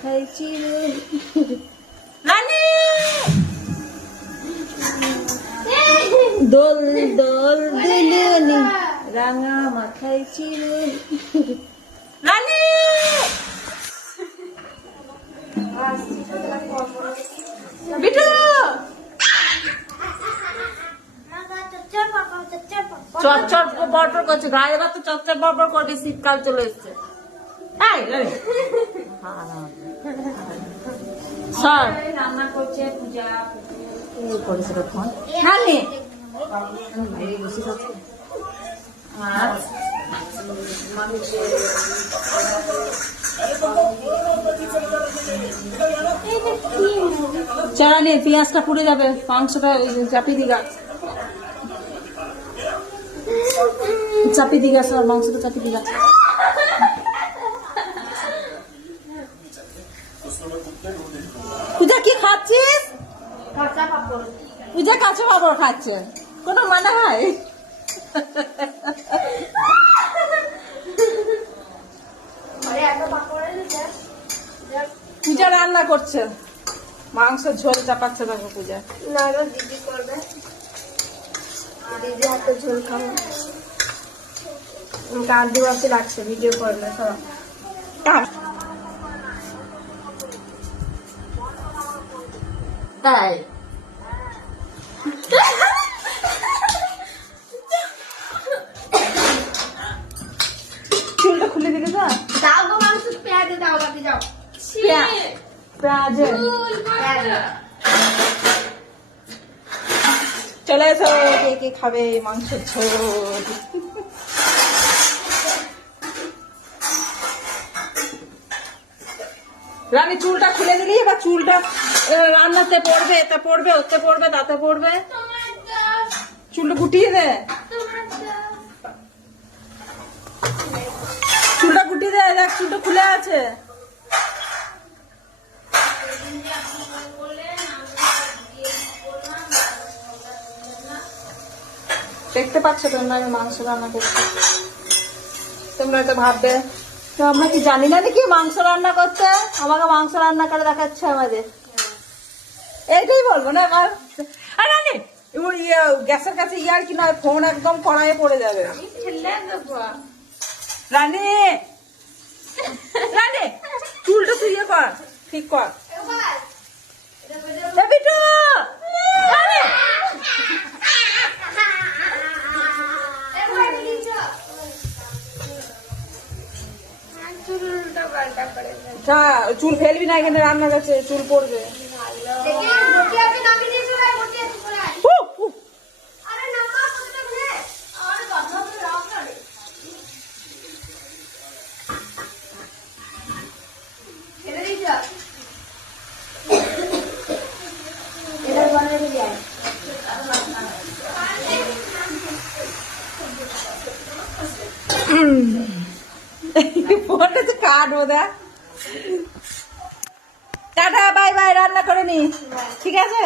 খাইছি রানী দোল দোল দুলুনি রাঙা মাথায় চিরুনি রানী বিটু চচ্চর বড় করছে গায়ে তো চচ্চর বড় করবে শীতকাল চলে এসছে স্যার রান্না করছে পূজা করেছে তখন রানী বসে থাকছে আর চারা নিয়ে পেঁয়াজটা পুড়ে যাবে মাংসটা চাপিয়ে দিগা চাপিয়ে দিগা সব মাংসটা চাপিয়ে দিগা পূজা কি খাচ্ছিস পূজা কাঁচা পাপড় খাচ্ছে কোনো মানে হয় পূজা রান্না করছে মাংস ঝোল চাপাচ্ছে দেখো পূজা না দিদি করবে দিদি হাতে ঝোল খাবো গান দিবাতে লাগছে ভিডিও করবে সব তাই চুলটা খুলে দিলে তো দাও গো মাংস পেঁয়াজ দাও বাকি যাও পেঁয়াজ চলে এসো কে কে খাবে মাংস ঝোল রানী চুলটা খুলে দিলি এবার চুলটা রান্নাতে পড়বে তা পড়বে ওতে পড়বে তাতে পড়বে চুলটা গুটিয়ে দে চুলটা গুটিয়ে দে দেখ চুলটা খুলে আছে দেখতে পাচ্ছ তোমরা আমি মাংস রান্না করছি তোমরা তো ভাববে তো আমরা কি জানি না নাকি মাংস রান্না করতে আমাকে মাংস রান্না করে দেখাচ্ছে আমাদের এইটাই বলবো না আমার রানী গ্যাসের কাছে ইয়ার কি নয় ফোন একদম কড়াইয়ে পড়ে যাবে রানী রানী চুলটা তুই ইয়ে কর ঠিক কর বিটু রানী চুল ফেলবি না এখানে রান্না কাছে চুল পড়বে ফোনটা তো কাটবো দা টাটা বাই বাই রান্না করে নি ঠিক আছে।